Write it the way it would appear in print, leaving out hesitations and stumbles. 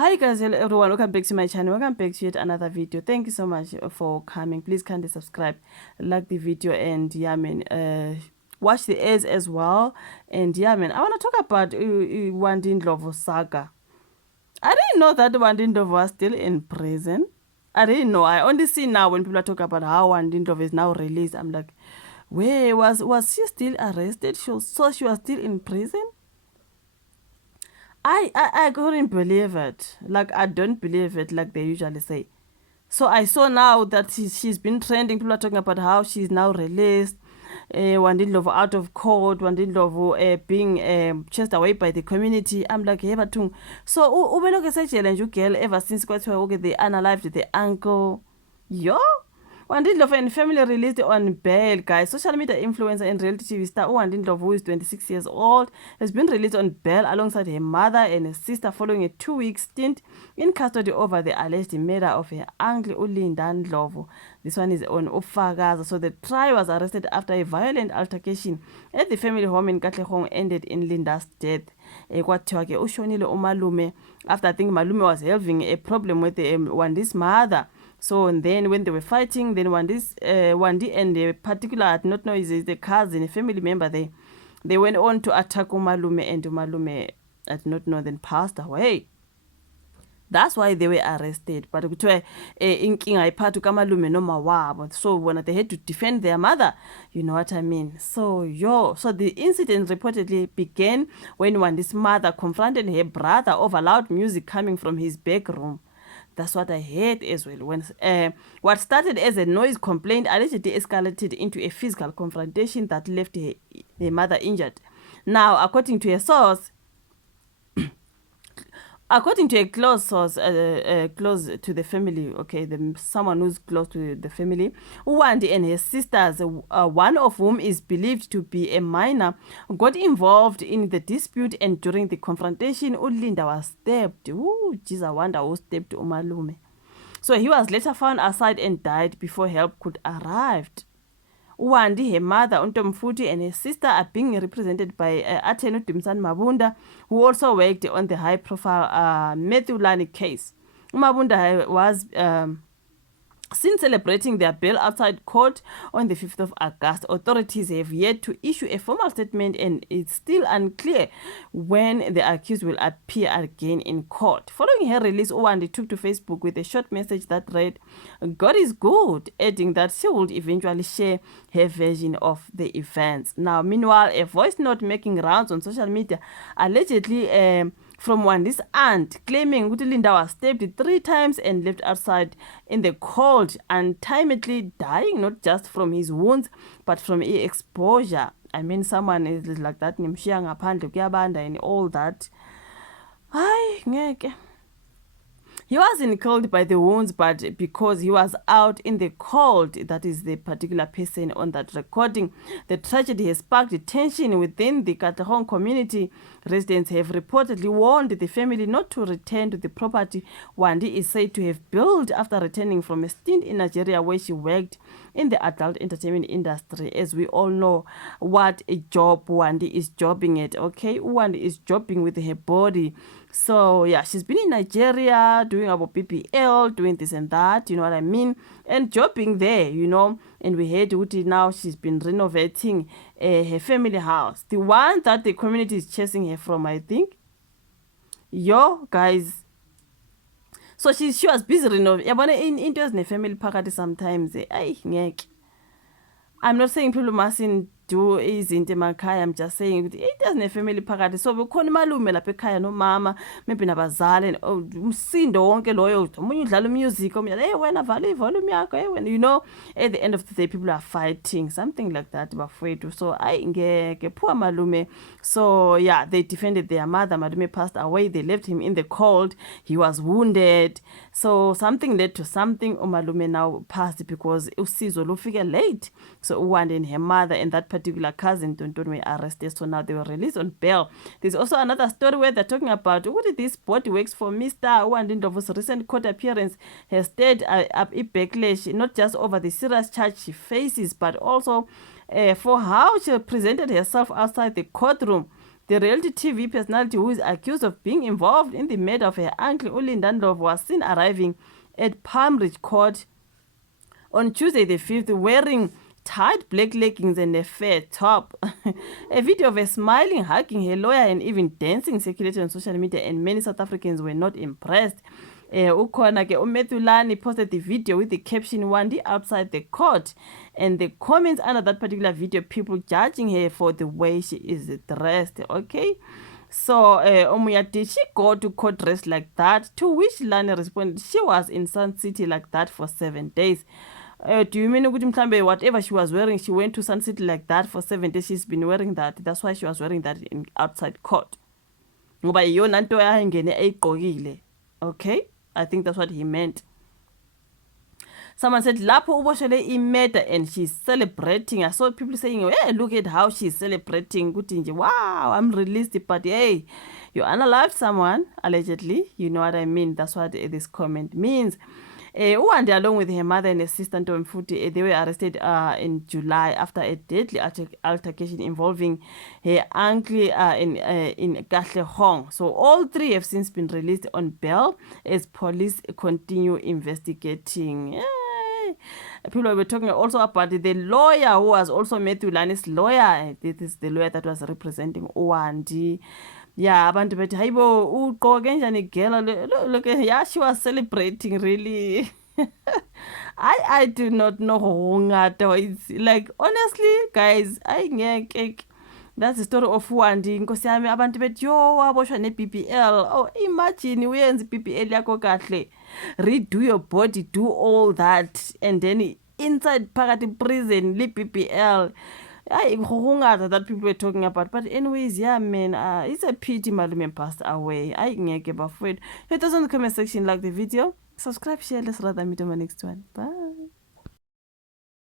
Hi guys, hello everyone, welcome back to my channel, welcome back to yet another video. Thank you so much for coming. Please kindly subscribe, like the video, and yeah man, watch the ads as well. And yeah man, I want to talk about Wandi Ndlovu saga. I didn't know that Wandi Ndlovu was still in prison. I didn't know. I only see now when people are talking about how Wandi Ndlovu is now released. I'm like, where was she still arrested? So she was still in prison? I couldn't believe it. Like, I don't believe it like they usually say. So I saw now that she's been trending. People are talking about how she's now released. Wandi Ndlovu out of court. Wandi Ndlovu being chased away by the community. I'm like, hey, batung. So ubeloke say challenge girl ever since they unalived the uncle. Yo. Wandi Ndlovu and family released on bail, guys. Social media influencer and reality TV star Wandi Ndlovu, who is 26 years old, has been released on bail alongside her mother and her sister following a 2-week stint in custody over the alleged murder of her uncle Wandi Ndlovu. This one is on Ufagaza. So the trio was arrested after a violent altercation at the family home in Katlehong ended in Linda's death. Ushonile umalume after I think Malume was having a problem with Wandi's mother. So and then when they were fighting, then Wandi and a particular, I do not know, is the cousin, a family member, they went on to attack Umalume, and Umalume, I do not know, then passed away. That's why they were arrested. But so when they had to defend their mother, you know what I mean. So the incident reportedly began when Wandi's mother confronted her brother over loud music coming from his bedroom. That's what I heard as well. When what started as a noise complaint allegedly escalated into a physical confrontation that left her mother injured. Now, according to a source, according to a close source, close to the family, okay, someone who's close to the family, Wandi and her sisters, one of whom is believed to be a minor, got involved in the dispute, and during the confrontation, Ulinda was stabbed. Ooh, Jesus, I wonder who stabbed Umalume. So he was later found outside and died before help could arrive. Wandi, her mother, Untomfuti, and her sister are being represented by Atenu Dimsan Mabunda, who also worked on the high-profile Methulani case. Mabunda was seen celebrating their bail outside court on the 5th of August. Authorities have yet to issue a formal statement, and it's still unclear when the accused will appear again in court. Following her release, Wandi took to Facebook with a short message that read, "God is good," adding that she would eventually share her version of the events. Now, meanwhile, a voice note making rounds on social media allegedly from Wandi's aunt, claiming that Linda was stabbed 3 times and left outside in the cold, untimely dying not just from his wounds but from exposure. I mean, someone is like that, nimshiya ngaphandle kuyabanda and all that. Hayi ngeke. He wasn't killed by the wounds, but because he was out in the cold. That is the particular person on that recording. The tragedy has sparked tension within the Katlehong community. Residents have reportedly warned the family not to return to the property Wandi is said to have built after returning from a stint in Nigeria where she worked in the adult entertainment industry. As we all know, what a job Wandi is jobbing at, okay? Wandi is jobbing with her body. So yeah, she's been in Nigeria doing about BBL, doing this and that, you know what I mean, and jobbing there, you know. And we heard Uti now she's been renovating her family house, the one that the community is chasing her from, I think. Yo guys, so she was busy renovating. In the family party sometimes. I'm not saying people mustn't do izinto emakhaya. I'm just saying it doesn't have family phakathi. So bekhona imalume lapha ekhaya nomama, maybe nabazali, umsindo wonke loyo, omunye udlala music, omunye hey wena vala ivolume yakho, hey wena, you know, at the end of the day people are fighting, something like that bafowethu. So ngeke poor malume. So yeah, they defended their mother. Malume passed away, they left him in the cold, he was wounded. So something led to something. Umalume now passed because usizo lufike late. So Wandi and her mother and that particular cousin were arrested. So now they were released on bail. There's also another story where they're talking about what this body works for Mr. Wandi Ndlovu's recent court appearance has stirred up a backlash, not just over the serious charge she faces, but also for how she presented herself outside the courtroom. The reality TV personality who is accused of being involved in the murder of her uncle Wandi Ndlovu was seen arriving at Palm Ridge Court on Tuesday the 5th wearing tight black leggings and a fair top. A video of her smiling, hugging her lawyer and even dancing circulated on social media, and many South Africans were not impressed. Ukhona ke uMethulani posted the video with the caption "Wandi outside the court," and the comments under that particular video, people judging her for the way she is dressed. Okay, so Omuya, did she go to court dressed like that? To which Lani responded, she was in Sun City like that for 7 days. Do you mean ukuthi mhlambe whatever she was wearing, she went to Sun City like that for 7 days? She's been wearing that. That's why she was wearing that in outside court. Ngoba iyona nto yayingene eyigqokile. Okay, I think that's what he meant. Someone said lapho uboshele imurder and she's celebrating. I saw people saying, hey, look at how she's celebrating. Wow, I'm released. But hey, you unalived someone allegedly. You know what I mean? That's what this comment means. Wandi, along with her mother and her sister Ntomfuti, they were arrested in July after a deadly altercation involving her uncle in Katlehong. So all three have since been released on bail as police continue investigating. Yay. People were talking also about the lawyer who was also Methulani's lawyer. This is the lawyer that was representing Wandi. Yeah, abantu bethi hayibo ugqoke njani girl, look, yeah, she was celebrating really. I do not know. It's like, honestly guys, that's the story of Wandi. Nkosi yami, abantu bethi yo waboshwa ne-BBL. Oh, imagine uyenza i-BBL yakho kahle, redo your body, do all that, and then inside phakathi prison le-BBL. That people were talking about. But anyways, yeah, man, it's a pity Malume passed away. I ngeke bafowethu. Hit us on the comment section, like the video, subscribe, share. Let's rather meet on my next one. Bye.